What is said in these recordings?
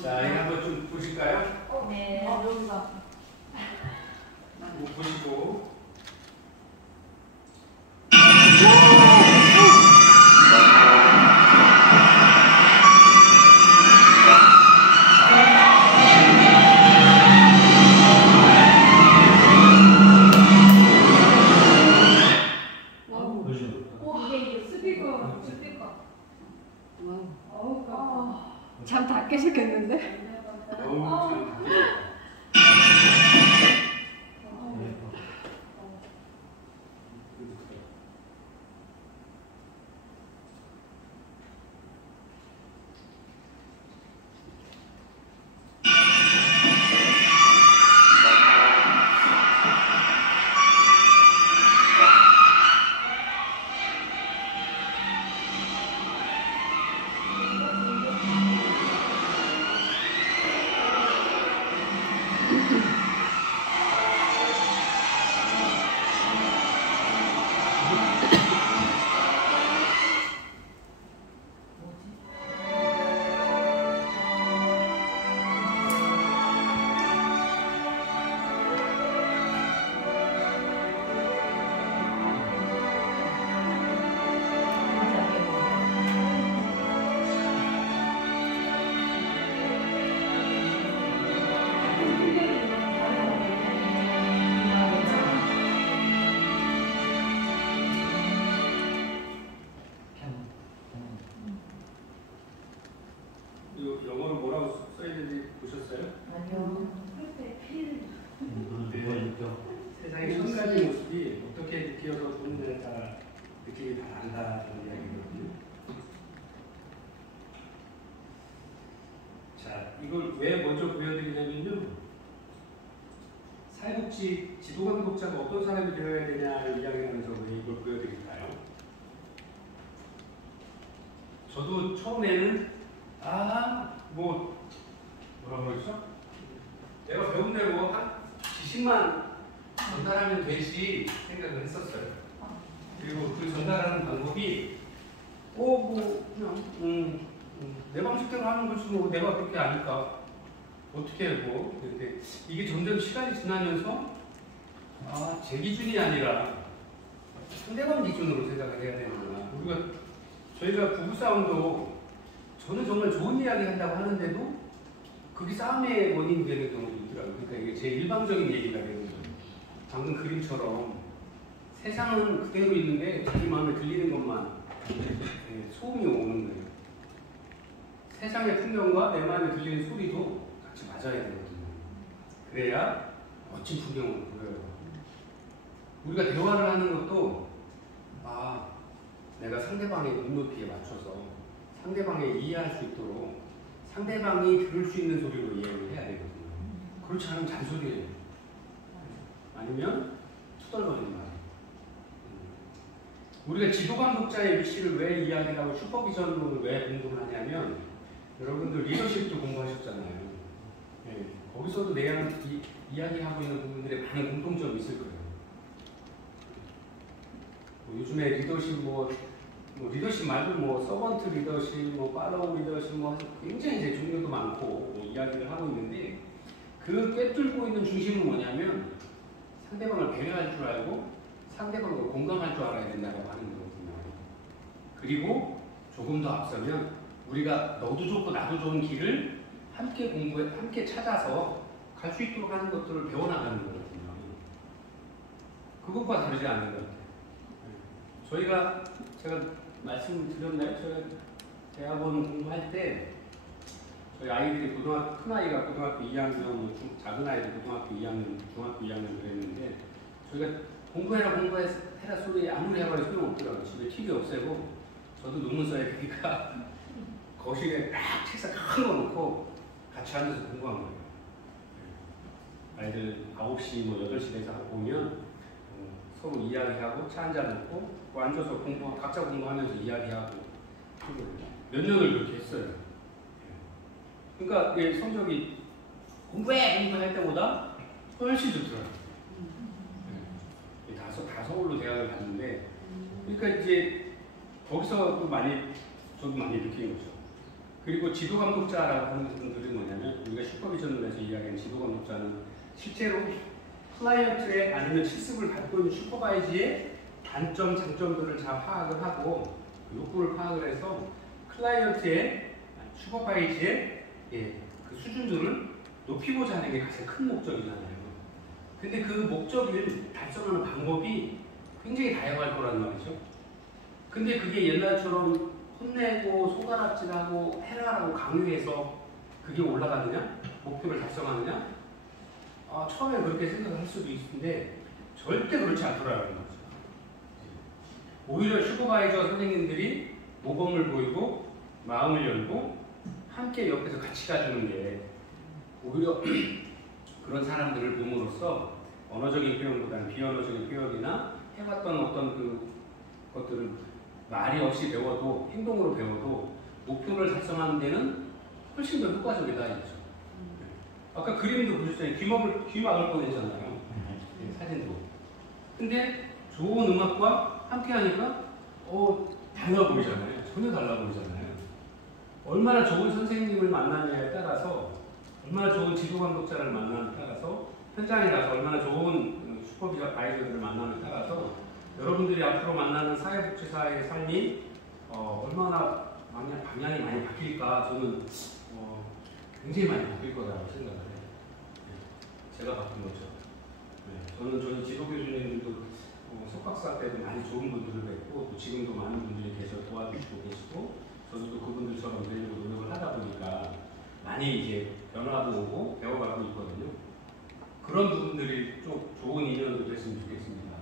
자, 이거 한번 좀 보실까요? 네. 여기서. 보시고. 참 닿게 생겼는데? 영어로 뭐라고 써있는지 보셨어요? 아니요. 세상의 한 가지 모습이 어떻게 느껴서 본인에 따라 느낌이 다 난다는 이야기거든요. 자, 이걸 왜 먼저 보여드리냐면요. 사회복지 지도감독자가 어떤 사람이 되어야 되냐를 이야기하면서 왜 이걸 보여드릴까요? 저도 처음에는 뭐라고 그러죠? 내가 배운 대로 한 지식만 전달하면 되지 생각을 했었어요. 그리고 그 전달하는 방법이 내 방식대로 하는 거지 뭐 내가 그렇게 아니까 어떻게 하고 근데 이게 점점 시간이 지나면서 제 기준이 아니라 상대방 기준으로 생각을 해야 되는구나. 저희가 부부싸움도 저는 정말 좋은 이야기 한다고 하는데도 그게 싸움의 원인이 되는 경우도 있더라고요. 그러니까 이게 제 일방적인 얘기가 되는 거예요. 방금 그림처럼 세상은 그대로 있는데 자기 마음에 들리는 것만 소음이 오는 거예요. 세상의 풍경과 내 마음에 들리는 소리도 같이 맞아야 되거든요. 그래야 멋진 풍경으로 보여요. 우리가 대화를 하는 것도 내가 상대방의 눈높이에 맞춰서 상대방이 이해할 수 있도록 상대방이 들을 수 있는 소리로 이해를 해야 되거든요. 그렇지 않으면 잔소리예요. 아니면 투덜거리는 말. 우리가 지도감독자의 위치를 왜 이야기하고 슈퍼비전론을 왜 공부를 하냐면 여러분들 리더십도 공부하셨잖아요. 거기서도 이야기하고 있는 부분들에 많은 공통점이 있을 거예요. 요즘에 리더십 리더십 말고 서번트 리더십, 팔로우 리더십 굉장히 이제 종류도 많고 이야기를 하고 있는데 그 꿰뚫고 있는 중심은 뭐냐면 상대방을 배려할 줄 알고 상대방을 공감할 줄 알아야 된다고 하는 거거든요. 그리고 조금 더 앞서면 우리가 너도 좋고 나도 좋은 길을 함께 찾아서 갈 수 있도록 하는 것들을 배워나가는 거거든요. 그것과 다르지 않은 것 같아요. 제가 말씀드렸나요? 저희가 대학원 공부할 때 저희 아이들이 큰 아이가 고등학교 2학년, 작은 아이도 고등학교 2학년, 중학교 2학년 그랬는데 저희가 공부해라 소리 아무리 해봐도 소용없더라고요. 집에 TV 없애고 저도 논문 써야 되니까 거실에 딱 책상 큰 거 놓고 같이 앉아서 공부한 거예요. 아이들 9시, 8시 돼서 오면 서로 이야기하고 차 한잔 먹고 앉아서 각자 공부하면서 이야기하고 몇 년을 그렇게 했어요. 그러니까 내 성적이 공부할 때보다 훨씬 좋더라고요. 다 서울로 대학을 갔는데 그러니까 이제 거기서 저도 많이 느낀 거죠. 그리고 지도감독자라고 하는 분들이 뭐냐면 우리가 슈퍼비전에서 이야기하는 지도감독자는 실제로 클라이언트의 아니면 실습을 받고 있는 슈퍼바이저의 단점, 장점들을 잘 파악을 하고 욕구를 파악을 해서 클라이언트의 슈퍼바이저의 그 수준들을 높이고자 하는 게 가장 큰 목적이잖아요. 근데 그 목적을 달성하는 방법이 굉장히 다양할 거란 말이죠. 근데 그게 옛날처럼 혼내고 손가락질하고 해라라고 강요해서 그게 올라가느냐? 목표를 달성하느냐? 처음에 그렇게 생각할 수도 있는데 절대 그렇지 않더라는 거죠. 오히려 슈퍼바이저 선생님들이 모범을 보이고 마음을 열고 함께 옆에서 같이 가주는 게 오히려 그런 사람들을 봄으로써 언어적인 표현보다는 비언어적인 표현이나 해봤던 어떤 그 것들을 말이 없이 배워도 행동으로 배워도 목표를 달성하는 데는 훨씬 더 효과적이다 이거죠. 아까 그림도 보셨잖아요. 귀막을 보내잖아요. 사진도. 근데 좋은 음악과 함께 하니까 달라 보이잖아요. 전혀 달라 보이잖아요. 얼마나 좋은 선생님을 만나느냐에 따라서 얼마나 좋은 지도감독자를 만나느냐에 따라서 현장에 가서 얼마나 좋은 슈퍼바이저들을 만나느냐에 따라서 여러분들이 앞으로 만나는 사회복지사의 삶이 얼마나 방향이 많이 바뀔까 저는 굉장히 많이 바뀔 거라고 생각을 해요. 제가 바뀐 거죠. 저는 지도교수님들도 석박사 때도 많이 좋은 분들을 뵙고 또 지금도 많은 분들이 계셔 도와주시고 계시고 저도 또 그분들처럼 되려고 노력을 하다 보니까 많이 이제 변화도 오고 배워가고 있거든요. 그런 부분들이 좀 좋은 인연으로 됐으면 좋겠습니다.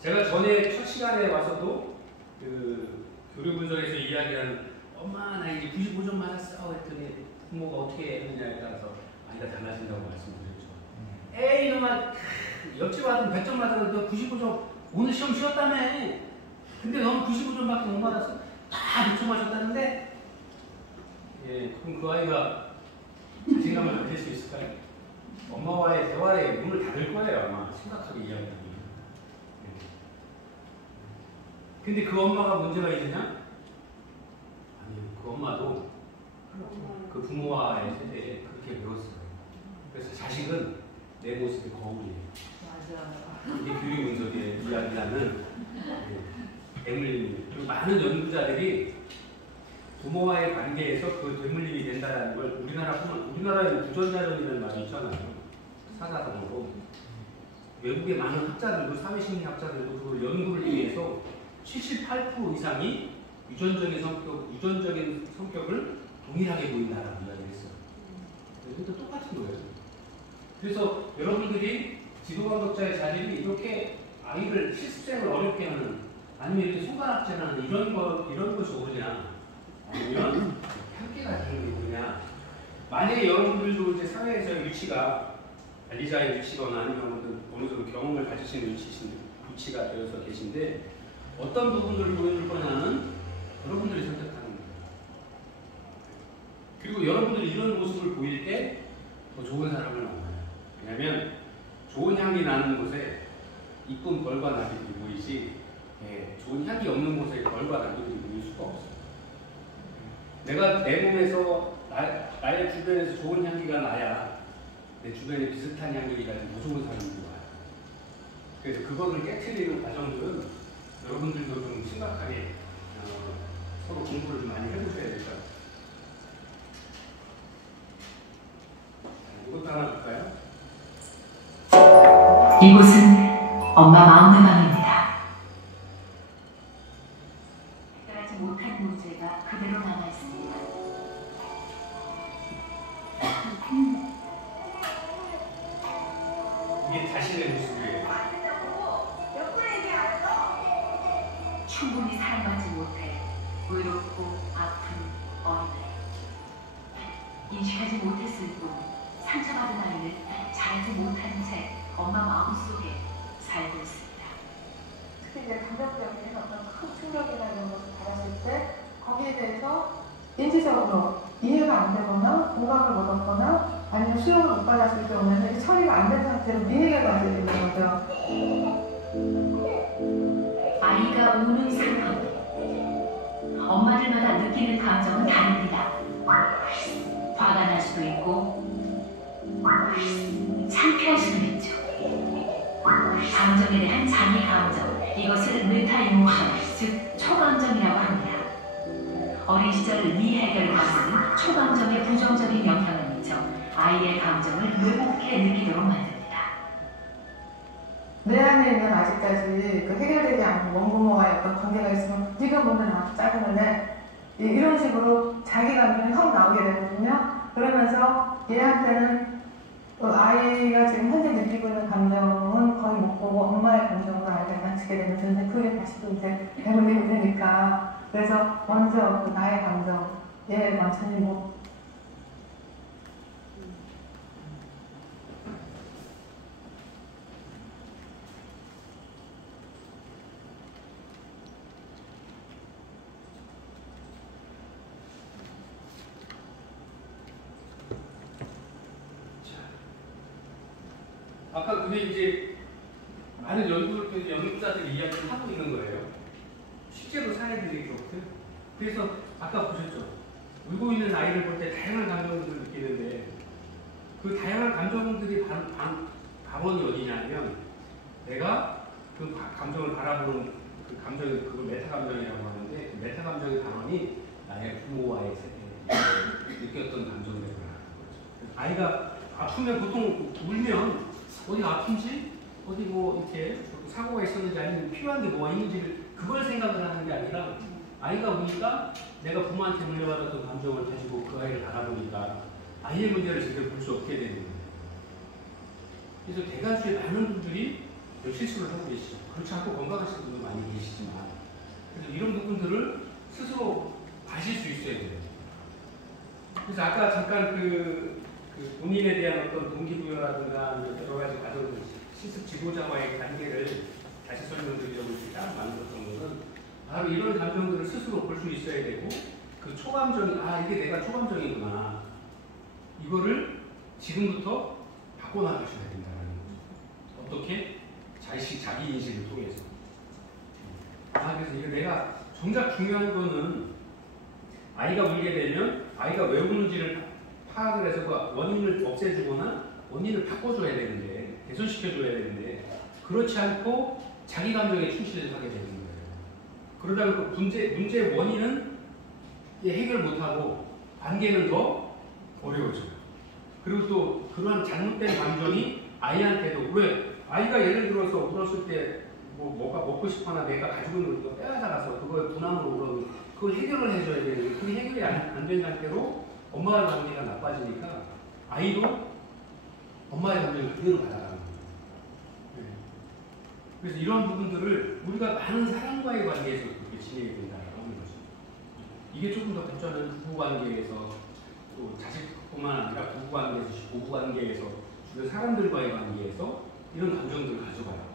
제가 전에 첫 시간에 와서도 그 교류분석에서 이야기한 엄마 나 이제 95점 맞았어 했더니 부모가 어떻게 했느냐에 따라서 아이가 달라진다고 말씀드렸죠. 에이 이놈아 옆집 아들 100점 맞았는데 너 95점 오늘 시험 쉬었다며. 근데 넌 95점밖에 못 맞았어. 다 100점 맞았다는데 그럼 그 아이가 자신감을 가질 수 있을까요? 엄마와의 대화에 문을 닫을 거예요 아마 심각하게 이야기하면. 근데 그 엄마가 문제가 있느냐? 아니 그 엄마도 그 부모와의 세대에 그렇게 배웠어요. 그래서 자식은 내 모습의 거울이에요. 맞아. 이게 교육 분석의 이야기하는 대물림. 그리고 많은 연구자들이 부모와의 관계에서 그 대물림이 된다는 걸 우리나라에 부전자전이라는 말이 있잖아요. 사자성어로. 외국의 많은 학자들도 사회심리학자들도 그걸 연구를 위해서 78% 이상이 유전적인 성격을 동일하게 보인다라는 이야기를 했어요. 이것도 똑같은 거예요. 그래서 여러분들이 지도감독자의 자질이 이렇게 아이를 실습생을 어렵게 하는 아니면 이렇게 손가락질하는 이런 것이 오느냐 아니면 함께 가주는 게 오느냐. 만약에 여러분들도 이제 사회에서의 위치가 관리자의 위치거나 아니면 어느 정도 경험을 가지시는 위치가 되어서 계신데 어떤 부분들을 보여줄 거냐는 여러분들이 선택하는 거예요. 그리고 여러분들이 이런 모습을 보일 때 더 좋은 사람을 만나요. 왜냐하면 좋은 향이 나는 곳에 이쁜 벌과 나비들이 보이지 좋은 향이 없는 곳에 벌과 나비들이 보일 수가 없어요. 내가 내 몸에서 나의 주변에서 좋은 향기가 나야 내 주변에 비슷한 향기가 못 좋은 사람들이 와요. 그래서 그거를 깨트리는 과정들은 여러분들도 좀 심각하게 서로 공부를 좀 많이 해보셔야 될 것 같아요. 이것도 하나 볼까요? 이곳은 엄마 마음의 방입니다. 해결하지 못한 문제가 그대로 남아있습니다. 이게 자신의 모습이에요. 충분히 사랑받지 못해 외롭고 아픈 어린아이. 인식하지 못했을 뿐 상처받은 아이는 자라지 못한 채 엄마 마음속에 살고 있습니다. 특히 이제 감정적인 어떤 큰 충격이나 이런 것을 받았을 때 거기에 대해서 인지적으로 이해가 안 되거나 공감을 못 얻거나 아니면 수용을 못 받았을 경우에는 이게 처리가 안 된 상태로 미래를 가지게 되는 거죠. 아이가 우는 상황. 엄마들마다 느끼는 감정은 다릅니다. 화가 날 수도 있고 창피할 수도 있죠. 감정에 대한 자기 감정, 이것을 메타 이모션, 즉 초감정이라고 합니다. 어린 시절 미해결 감정은 초감정에 부정적인 영향을 미쳐 아이의 감정을 왜곡해 느끼도록 만듭니다. 내 안에 있는 아직까지 그 해결되지 않은 원부모와의 어떤 관계가 있으면 네가 먼저 나한테 짜증을 내. 이런 식으로 자기 감정이 확 나오게 되거든요. 그러면서 얘한테는 아이가 지금 현재 느끼고 있는 감정은 거의 못 보고 엄마의 감정으로 아이가 장치게 되면서 그게 다시 또 이제 배분이 되니까 그래서 먼저 그 나의 감정 얘 완전히 뭐 아까 그게 이제 많은 연구자들이 이야기를 하고 있는 거예요. 실제로 사례들이 그렇거든. 그래서 아까 보셨죠? 울고 있는 아이를 볼 때 다양한 감정들을 느끼는데 그 다양한 감정들이 반원이 어디냐면 내가 그 감정을 바라보는 그 감정이 그걸 메타 감정이라고 하는데 그 메타 감정의 반원이 나의 부모와의 느꼈던 감정들을 하는 거죠. 아이가 아프면 보통 울면 어디가 아픈지, 어디 뭐 이렇게 사고가 있었는지 아니면 필요한 게 뭐가 있는지를 그걸 생각을 하는 게 아니라 아이가 우니까 내가 부모한테 물려받았던 감정을 가지고 그 아이를 바라보니까 아이의 문제를 제대로 볼 수 없게 되는 거예요. 그래서 대다수의 많은 분들이 실수를 하고 계시죠. 그렇지 않고 건강하신 분도 많이 계시지만 그래서 이런 부분들을 스스로 아실 수 있어야 돼요. 그래서 아까 잠깐 그 본인에 대한 어떤 동기부여라든가 여러 가지 과정들, 실습 지도자와의 관계를 다시 설명드리려고 이렇게 따로 만들었던 것은 바로 이런 감정들을 스스로 볼 수 있어야 되고 그 초감정이 이게 내가 초감정이구나 이거를 지금부터 바꿔나가셔야 된다는 거죠. 어떻게? 자기 인식을 통해서. 그래서 이거 내가 정작 중요한 거는 아이가 울게 되면 아이가 왜 우는지를 파악을 해서 그 원인을 없애주거나 원인을 바꿔줘야 되는데 개선시켜줘야 되는데 그렇지 않고 자기 감정에 충실을 하게 되는 거예요. 그러다 보니까 문제의 원인은 해결 못하고 관계는 더 어려워져요. 그리고 또 그러한 잘못된 감정이 아이한테도 왜 아이가 예를 들어서 울었을 때 뭐가 먹고 싶거나 내가 가지고 있는 거 빼앗아가서 그걸 분함으로 울었는데 그걸 해결을 해줘야 되는데 그게 해결이 안 된 상태로 엄마와의 관계가 나빠지니까 아이도 엄마의 감정을 그대로 받아가는 거예요. 그래서 이런 부분들을 우리가 많은 사람과의 관계에서 그렇게 지내게 된다고 하는 거죠. 이게 조금 더 발전한 부부관계에서 또 자식뿐만 아니라 부부관계에서 고부관계에서 주변 사람들과의 관계에서 이런 감정들을 가져가요.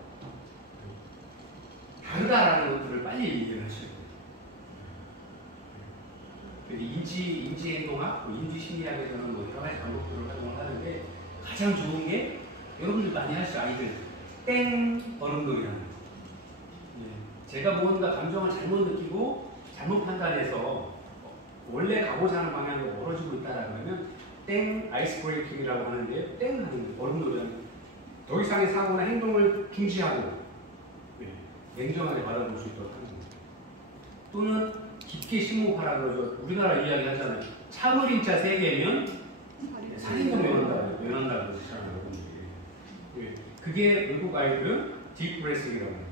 다르다라는 것들을 빨리 얘기를 하셔야 돼요. 인지행동학, 인지심리학에서는 뭐 여러 가지 방법들을 활용을 하는데 가장 좋은 게 여러분들 많이 하시죠. 아이들 땡 어른놀이라는 거. 제가 뭔가 감정을 잘못 느끼고 잘못 판단해서 원래 가고자 하는 방향으로 멀어지고 있다라고 하면 땡 아이스 브레이킹이라고 하는데 땡 하는 거 어른놀이라는 거. 더 이상의 사고나 행동을 중지하고 냉정하게 바라볼 수 있도록 하는 거예요. 또는 깊게 심호하라 그러죠. 우리나라 이야기 하잖아요. 참을인자 3개면 살인도 면한다고 그러시잖아요. 여러분들이. 그게 외국 아이들은 딥 브레스이라고 해요.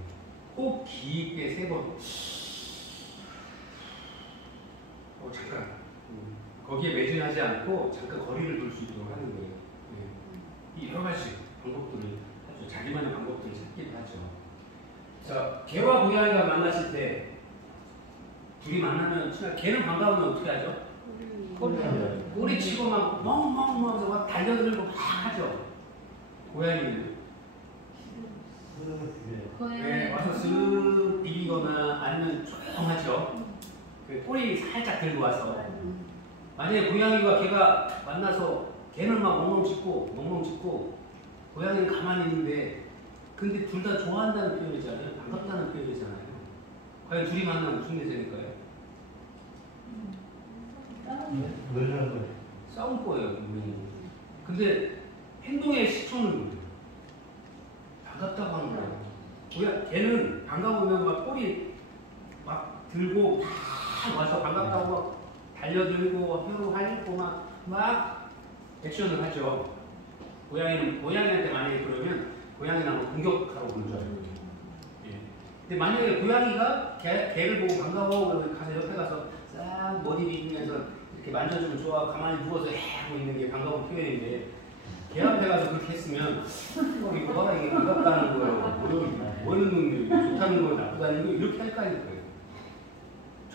호흡 깊게 3번. 잠깐. 거기에 매진하지 않고 잠깐 거리를 둘 수 있도록 하는 거예요. 이 여러 가지 방법들을 하죠. 자기만의 방법들을 찾기도 하죠. 자, 개와 고양이가 만나실 때 둘이 만나면 개는 반가우면 어떻게 하죠? 꼬리 치고 막 멍멍멍 하면서 막 달려들고 막 하죠. 고양이는 와서 쓱 비비거나 아니면 조용하죠. 꼬리 살짝 들고 와서 만약에 고양이와 개가 만나서 개는 막 멍멍 짖고 고양이는 가만히 있는데 근데 둘 다 좋아한다는 표현이잖아요. 반갑다는 표현이잖아요. 과연 둘이 만나면 무슨 일이 생길까요? 놀라는 거예요. 싸울 거예요, 분명히. 근데 행동의 시초는 반갑다고 하는 거예요. 걔는 반가우면 막 꼬리 막 들고 막 와서 반갑다고 막 달려들고 혀로 할고 막 액션을 하죠. 고양이한테 만약에 그러면 고양이는 공격하러 오는 줄 알아요. 예. 근데 만약에 고양이가 개를 보고 반가워 가서 옆에 가서 싹 머리 비비면서 이렇게 만져주면 좋아 가만히 누워서 하고 있는 게 반가운 표현인데 개 앞에 가서 그렇게 했으면 이거 봐라 이게 반갑다는 거예요. 뭐는 능력이 좋다는 거 나쁘다는 거 이렇게 헷갈릴 거예요.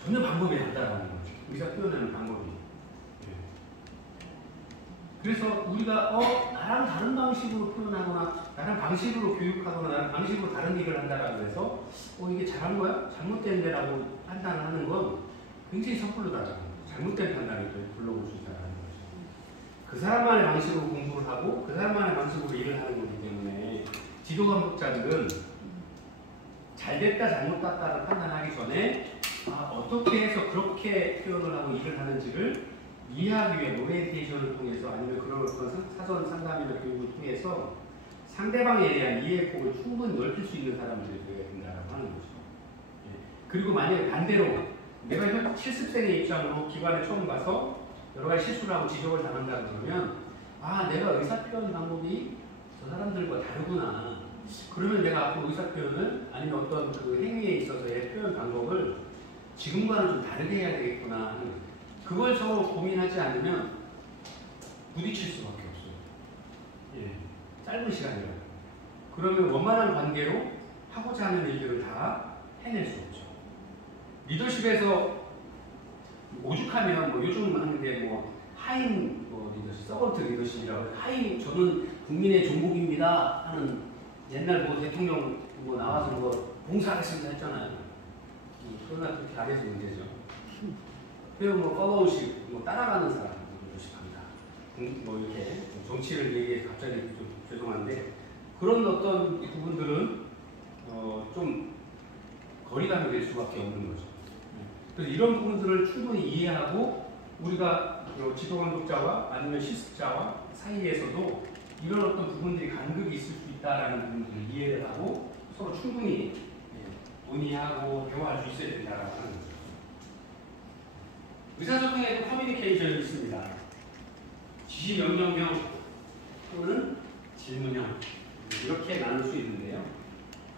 전혀 방법이 안 따라가는 거죠. 의사 표현하는 방법이. 그래서 우리가 나랑 다른 방식으로 표현하거나 나랑 방식으로 교육하거나 나랑 방식으로 다른 일을 한다라고 해서 이게 잘한 거야? 잘못된 데라고 판단하는 건 굉장히 섣불르다. 잘못된 판단이 불러올 수 있다는 거죠. 그 사람만의 방식으로 공부를 하고 그 사람만의 방식으로 일을 하는 거기 때문에 지도 감독자들은 잘됐다 잘못됐다를 판단하기 전에 어떻게 해서 그렇게 표현을 하고 일을 하는지를 이해하기 위해 오리엔테이션을 통해서 아니면 그런 어떤 사전 상담이나 교육을 통해서 상대방에 대한 이해의 폭을 충분히 넓힐 수 있는 사람들이 되어야 된다고 하는 거죠. 예. 그리고 만약에 반대로 내가 실습생의 입장으로 기관에 처음 가서 여러 가지 실수를 하고 지적을 당한다 그러면 내가 의사표현 방법이 저 사람들과 다르구나. 그러면 내가 앞으로 의사표현을 아니면 어떤 그 행위에 있어서의 표현 방법을 지금과는 좀 다르게 해야 되겠구나. 그걸 서로 고민하지 않으면 부딪힐 수밖에 없어요. 예. 짧은 시간이라도. 그러면 원만한 관계로 하고자 하는 일들을 다 해낼 수 없죠. 리더십에서 오죽하면 요즘 하는 게 하인 리더십, 서번트 리더십이라고 하인 저는 국민의 종국입니다 하는 옛날 대통령 나와서 봉사하겠습니다 했잖아요. 그러나 그렇게 안 해서 문제죠. 그리고 팔로우십, 따라가는 사람 리더십합니다. 이렇게 정치를 얘기해서 갑자기 좀 죄송한데 그런 어떤 부분들은 좀 거리감이 될 수밖에 없는 거죠. 그래서 이런 부분들을 충분히 이해하고 우리가 지도 감독자와 아니면 실습자와 사이에서도 이런 어떤 부분들이 간극이 있을 수 있다라는 부분들을 이해를 하고 서로 충분히 논의하고 대화할 수 있어야 된다라고 하는 거죠. 의사소통에도 커뮤니케이션이 있습니다. 지시 명령형 또는 질문형 이렇게 나눌 수 있는데요.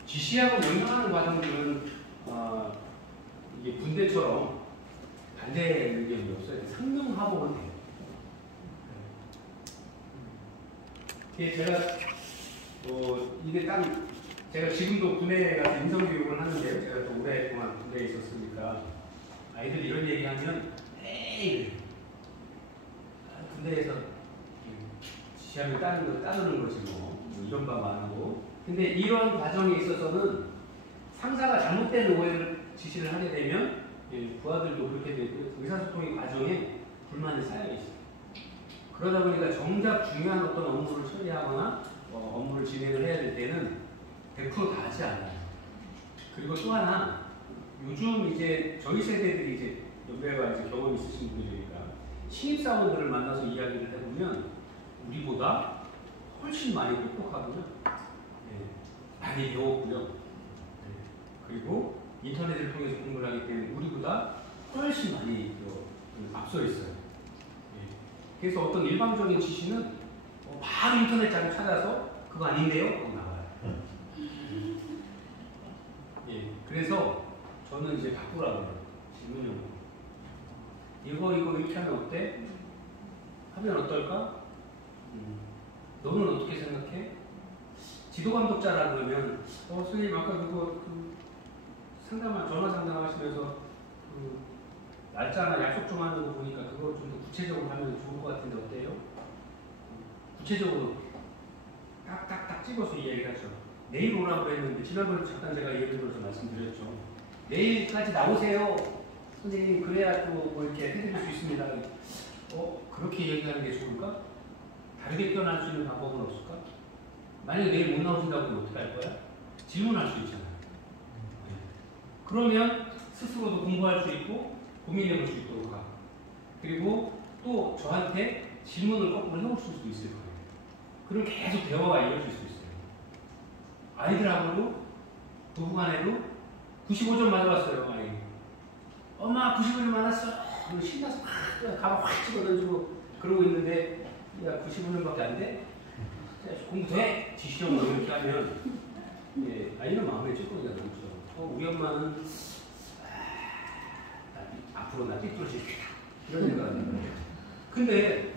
지시하고 명령하는 과정들은 이게 군대처럼 반대 의견이 없어요. 상명하복은 돼요. 제가 이게 딱 제가 지금도 군에 가서 인성교육을 하는데 제가 또 오랫동안 군대에 있었으니까 아이들이 이런 얘기하면 에이 군대에서 지시하면 따르는 거지 이런 바 많고 근데 이런 과정에 있어서는 상사가 잘못된 오해를 지시를 하게 되면 부하들도 그렇게 되고 의사소통의 과정에 불만이 쌓여 있어요. 그러다 보니까 정작 중요한 어떤 업무를 처리하거나 업무를 진행을 해야 될 때는 100% 다 하지 않아요. 그리고 또 하나 요즘 이제 저희 세대들이 이제 연배와 이제 경험 있으신 분들이니까 신입사원들을 만나서 이야기를 해보면 우리보다 훨씬 많이 똑똑하고요. 많이 배웠고요. 그리고 인터넷을 통해서 공부를 하기 때문에 우리보다 훨씬 많이 앞서 있어요. 그래서 어떤 일방적인 지시는 바로 인터넷 자료 찾아서 그거 아닌데요? 하고 나와요. 그래서 저는 이제 바꾸라고 해요. 질문형. 이거 이렇게 하면 어때? 하면 어떨까? 너는 어떻게 생각해? 지도감독자라 그러면 선생님 아까 그거 전화 상담하시면서 날짜나 약속 좀 하는 거 보니까 그거 좀 더 구체적으로 하면 좋을 것 같은데 어때요? 구체적으로 딱딱딱 찍어서 이야기하죠. 내일 오라고 했는데 지난번에 잠깐 제가 예를 들어서 말씀드렸죠. 내일까지 나오세요. 선생님 그래야 또 이렇게 해드릴 수 있습니다. 그렇게 얘기하는 게 좋을까? 다르게 표현할 수 있는 방법은 없을까? 만약에 내일 못 나오신다고 하면 어떻게 할 거야? 질문할 수 있잖아요. 그러면 스스로도 공부할 수 있고 고민해볼 수 있도록 하고 그리고 또 저한테 질문을 거꾸로 해볼 수도 있을 거예요. 그럼 계속 대화가 이어질 수 있어요. 아이들하고도 부부간에도 95점 맞아봤어요. 아이. 엄마 95점 맞았어. 그리고 신나서 막 가방 확 집어던지고 그러고 있는데 야 95점밖에 안 돼? 공부돼? 지시형 뭐 이렇게 하면 예, 아이는 마음에 찔거리가 넘죠. 우리 엄마는 앞으로 나 삐뚤어지겠다 이런 생각을 하는 거예요. 근데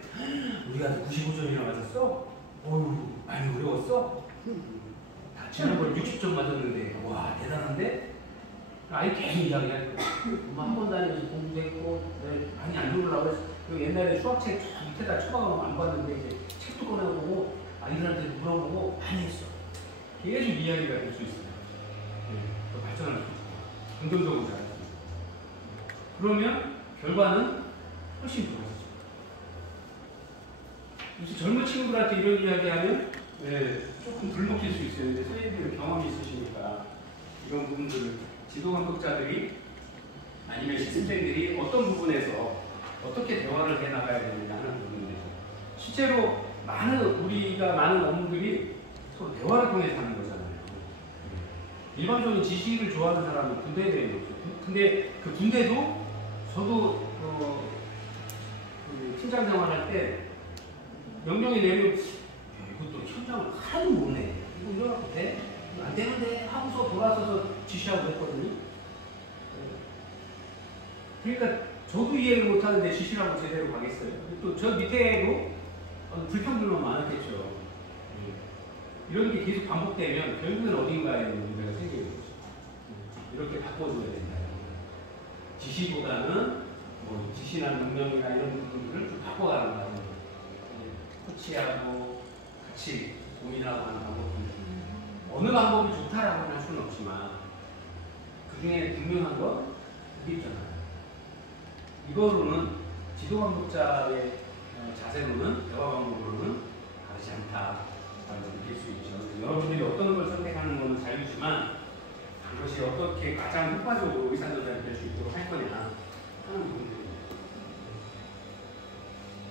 우리 아들 95점이나 맞았어? 어휴 많이 어려웠어? 지난번에 60점 맞았는데 와 대단한데? 아이 계속 이야기할 거야. 엄마 학원 다니면서 공부도 했고 많이 안 배우려고 했어. 그리고 옛날에 수학책 밑에다 쳐박아놓으면 안 봤는데 이제 책도 꺼내보고 아이들한테 물어보고 많이 했어. 계속 이야기가 될 수 있어요. 더 발전할 수 있고 긍정적으로 잘할 수 있고 그러면 결과는 훨씬 좋아지죠. 그래서 젊은 친구들한테 이런 이야기하면 조금 불먹힐 수 있어요. 근데 선생님들은 경험이 있으시니까 이런 부분들을 지도감독자들이 아니면 시스템들이 어떤 부분에서 어떻게 대화를 해나가야 되느냐 하는 부분인데 실제로 우리가 많은 업무들이 서로 대화를 통해서 하는 거잖아요. 일반적인 지식을 좋아하는 사람은 군대에 대해 없죠. 근데 그 군대도 저도 그 팀장 생활할 때 명령이 내리면 이것도 현장을 하나도 모르네. 이거 일어나도 돼? 이거 안 되는데 하고서 돌아서서 지시하고 했거든요. 그러니까 저도 이해를 못하는데 지시라고 제대로 가겠어요. 또 저 밑에도 불평들만 많았겠죠. 이런 게 계속 반복되면 결국엔 어딘가에 문제가 생기는 거죠. 이렇게 바꿔줘야 된다. 지시보다는 뭐 지시나 명령이나 이런 부분들을 좀 바꿔가는 거예요. 코치하고 같이 고민하고 하는 방법들. 어느 방법이 좋다라고 할 수는 없지만 그 중에 분명한 건 그게 있잖아요. 이거로는 지도감독자의 자세로는 대화 방법으로는 다르지 않다라고 느낄 수 있죠. 여러분들이 어떤 걸 선택하는 것은 자유지만 그것이 어떻게 가장 효과적으로 의사전달이 될 수 있도록 할 거냐 하는 부분들입니다.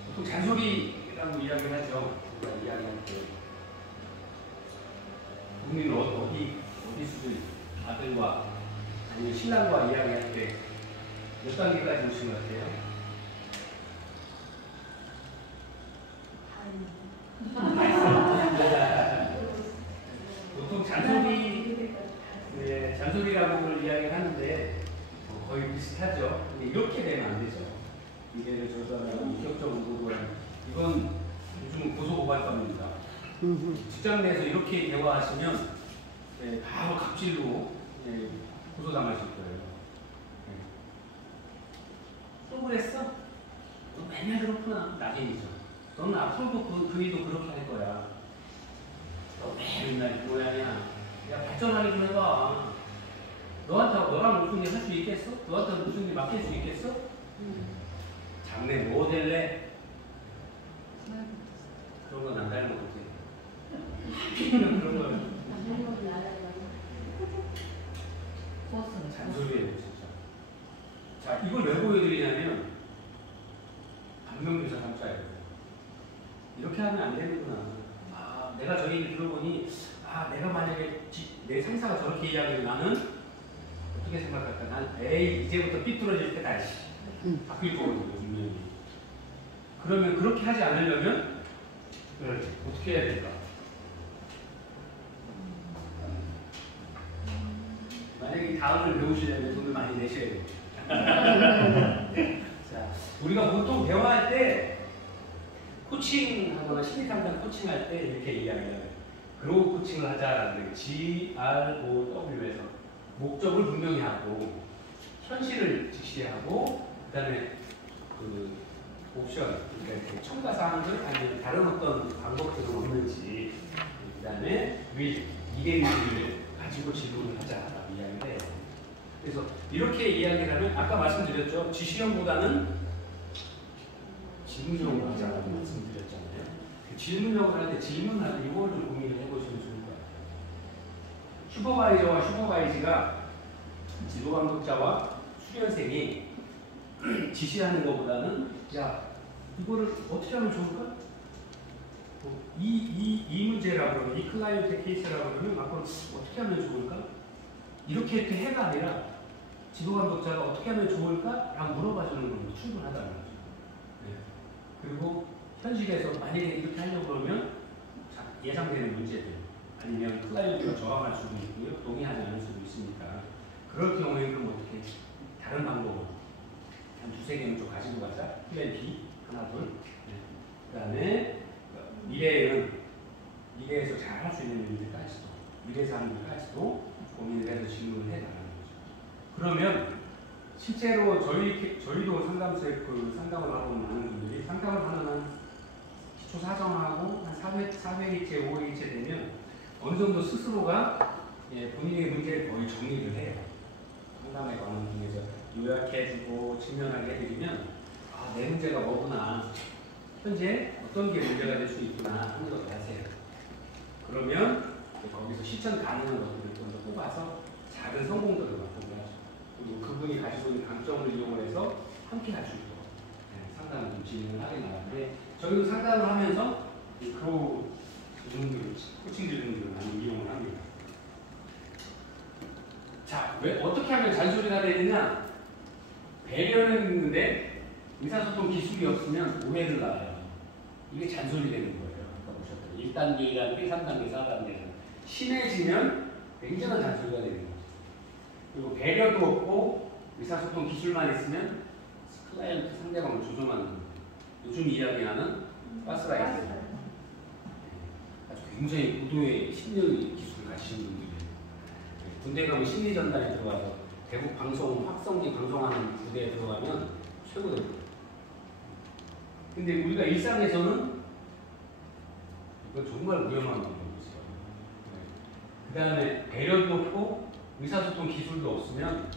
보통 잔소리라고 이야기를 하죠. 우리가 이야기할 때 국민은 어디 수준 아들과 아니면 신랑과 이야기할 때 몇 단계까지 오신 것 같아요? 보통 잔소리라고 이야기하는데 거의 비슷하죠. 근데 이렇게 되면 안 되죠. 이게 저 사람이 인격적으로 보고는 이건 요즘 고소고발법입니다. 직장 내에서 이렇게 대화하시면 바로 갑질로 고소당하실 거예요. 또 그랬어? 너 맨날 그렇구나. 낙인이죠. 너는 앞으로도 그 일도 그렇게 할 거야. 너 맨날 그 모양이야. 야, 발전하게 좀 해봐. 너랑 무슨 일 할 수 있겠어? 너한테 무슨 일 맡길 수 있겠어? 장래 뭐 될래? 그런 건 안 닮았지. 그런 걸. 잔소리예요, 진짜. 자, 이걸 왜 보여드리냐면 반면교사 삼자예요. 이렇게 하면 안 되는구나. 아, 내가 저 얘기 들어보니 내가 만약에 내 상사가 저렇게 이야기하면 나는 어떻게 생각할까? 난 에이 이제부터 삐뚤어질 때다. 바뀔 거거든요, 분명히. 그러면 그렇게 하지 않으려면 어떻게 해야 될까? 만약에 다음을 배우시려면 돈을 많이 내셔야 돼요. 자, 우리가 보통 대화할 때 코칭하거나 심리상담 코칭할 때 이렇게 이야기해요. 그로우 코칭을 하자라는 GROW에서 목적을 분명히 하고 현실을 직시하고 그다음에 그 옵션, 그러니까 첨가 사항들 아니면 다른 어떤 방법들은 없는지 그다음에 이게를 가지고 질문을 하자라고 이야기를 해요. 그래서 이렇게 이야기를 하면 아까 말씀드렸죠. 지시형보다는 질문형으로 하자라고 말씀드렸잖아요. 그 질문형을 할 때 질문할 때 이걸 좀 고민을 해보시면 좋을 것 같아요. 슈퍼바이저와 슈퍼바이지가 지도감독자와 수련생이 지시하는 것보다는 야, 이거를 어떻게 하면 좋을까? 이 문제라고 그러면, 이 클라이언트 케이스라고 그러면 앞으로 어떻게 하면 좋을까? 이렇게 해가 아니라 지도감독자가 어떻게 하면 좋을까? 라고 물어봐 주는 건 충분하다는 거죠. 네. 그리고 현실에서 만약에 이렇게 하려고 그러면 예상되는 문제들, 아니면 클라이언트가 저항할 수도 있고요, 동의하지 않을 수도 있으니까, 그럴 경우에는 그럼 어떻게 다른 방법으로 한 두세 개는 좀 가지고 가자. 플랜 B 하나 둘. 네. 그다음에 미래에서 잘 할 수 있는 일들까지도, 미래에서 하는 일까지도 고민을 해서 질문을 해 나가는 거죠. 그러면 실제로 저희도 상담소에 그 상담을 하고 많은 분들이 상담을 하는 한 기초 사정하고 한 400일째, 500일째 되면 어느 정도 스스로가 본인의 문제를 거의 정리를 해요. 상담에 관한 중에서 요약해주고 직면하게 해드리면 내 문제가 뭐구나, 현재 어떤 게 문제가 될 수 있구나 하는 것을 아세요. 그러면 거기서 실천 가능한 것들을 좀 더 뽑아서 작은 성공들을 맛보게 하죠. 그리고 그분이 가지고 있는 강점을 이용해서 함께 할 수 있도록 상담을 좀 진행을 하게 나가는데, 저희도 상담을 하면서 그런 코칭 질문들을 많이 이용을 합니다. 자, 왜 어떻게 하면 잔소리가 되느냐? 배려는 있는데 의사소통 기술이 없으면 오해를 낳아요. 이게 잔소리 되는 거예요. 아까 보셨더니 1단계, 2단계, 3단계, 4단계는 심해지면 굉장한 잔소리가 되는 거죠. 그리고 배려도 없고 의사소통 기술만 있으면 클라이언트 상대방을 조종하는 거예요. 요즘 이야기하는 가스라이팅. 아주 굉장히 고도의 심리 기술을 가지신 분들이에요. 군대 가면 심리 전달에 들어가서 대북 방송, 확성기 방송하는 부대에 들어가면 최고됩니다. 근데 우리가 일상에서는 이건 정말 위험한 부분이죠. 그 다음에 배려도 없고 의사소통 기술도 없으면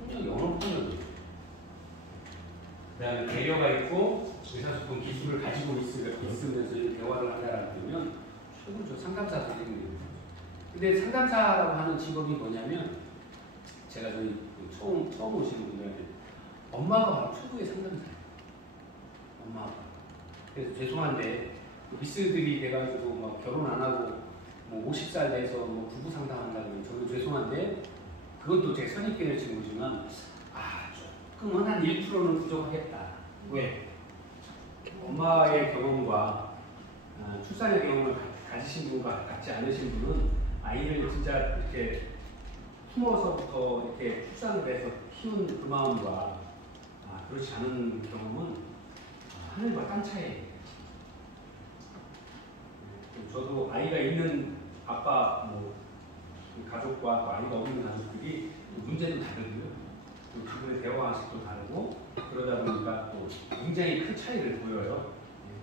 폭력이 언어 폭력이에요. 그 다음에 배려가 있고 의사소통 기술을 가지고 있으면서 대화를 하려면 최고죠. 상담사들이 있는 거죠. 근데 상담사라고 하는 직업이 뭐냐면, 제가 저희 처음 오시는 분들한테 엄마가 바로 최고의 상담사예요. 엄마가. 그래서 죄송한데 미스들이 돼가지고 막 결혼 안 하고 뭐 50살 돼서 뭐 부부 상담한다고 저도 죄송한데, 그것도 제 선입견의 친구지만 조금은 한 1%는 부족하겠다. 왜? 엄마의 경험과 출산의 경험을 가지신 분과 같지 않으신 분은 아이를 진짜 이렇게 품어서부터 이렇게 출산을 해서 키운 그 마음과 그렇지 않은 경험은 하늘과 땅 차이예요. 저도 아이가 있는 아빠, 가족과 또 아이가 없는 가족들이 문제도 다르고요. 또 그분의 대화 방식도 다르고, 그러다 보니까 또 굉장히 큰 차이를 보여요.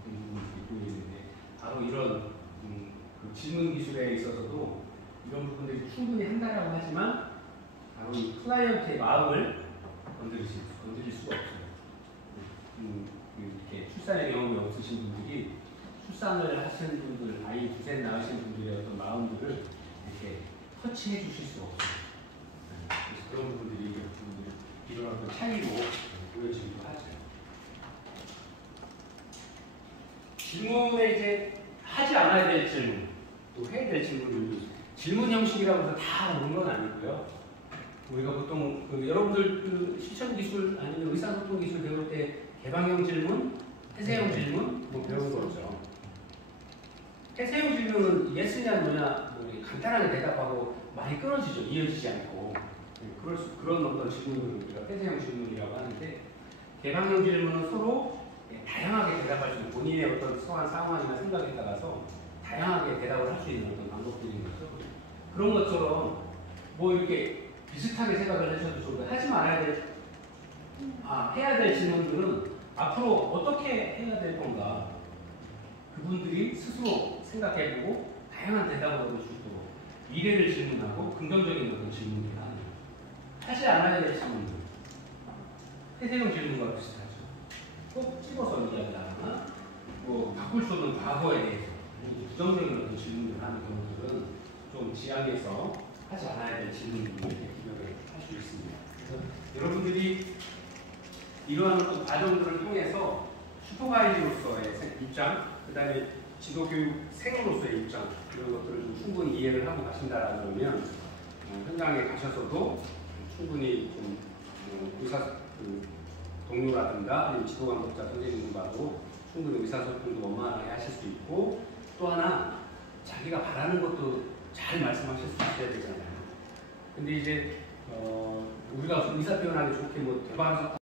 그런 부분들이 보이는데, 바로 이런 그 질문 기술에 있어서도 이런 부분들이 충분히 한다라고 하지만 바로 이 클라이언트의 마음을 건드릴 수가 없어요. 이렇게 출산의 경험이 없으신 분들이 출산을 하신 분들, 아이 두셋 낳으신 분들의 어떤 마음들을 이렇게 터치해 주실 수가 없어요. 그래서 그런 부분들이 이런 어떤 차이로 보여지기도 하죠. 질문에 이제 하지 않아야 될 질문, 또 해야 될 질문들도 질문 형식이라고 해서 다 오는 건 아니고요. 우리가 보통 여러분들 실천 기술 아니면 의사소통 기술 배울 때 개방형 질문, 폐쇄형 질문 배우는 거죠. 폐쇄형 질문은 예스냐 노냐 간단하게 대답하고 많이 끊어지죠. 이어지지 않고. 그런 어떤 질문들을 우리가 폐쇄형 질문이라고 하는데, 개방형 질문은 서로 다양하게 대답할 수 있는, 본인의 어떤 처한 상황이나 생각에 따라서 다양하게 대답을 할 수 있는 어떤 방법들인 거죠. 그런 것처럼 이렇게 비슷하게 생각을 하셔도 좋고, 하지 말아야 될, 해야 될 질문들은 앞으로 어떻게 해야 될 건가, 그분들이 스스로 생각해보고 다양한 대답을 얻을 수 있도록 미래를 질문하고 긍정적인 어떤 질문들을 하는 거예요. 하지 않아야 될 질문들, 폐쇄형 질문과 비슷하죠. 꼭 집어서 이야기하거나 바꿀 수 없는 과거에 대해서 부정적인 어떤 질문을 하는 경우들은 좀 지양해서 하지 않아야 될 질문들을 이렇게 기억을 할 수 있습니다. 그래서 여러분들이 이러한 어떤 과정들을 통해서 슈퍼바이저로서의 입장, 그 다음에 지도교육생으로서의 입장, 이런 것들을 좀 충분히 이해를 하고 가신다라면 현장에 가셔서도 충분히 좀 의사 동료라든가 아니면 지도감독자 선생님과도 충분히 의사소통도 원만하게 하실 수 있고, 또 하나 자기가 바라는 것도 잘 말씀하실 수 있어야 되잖아요. 근데 이제 우리가 의사 표현하기 좋게 뭐 대바사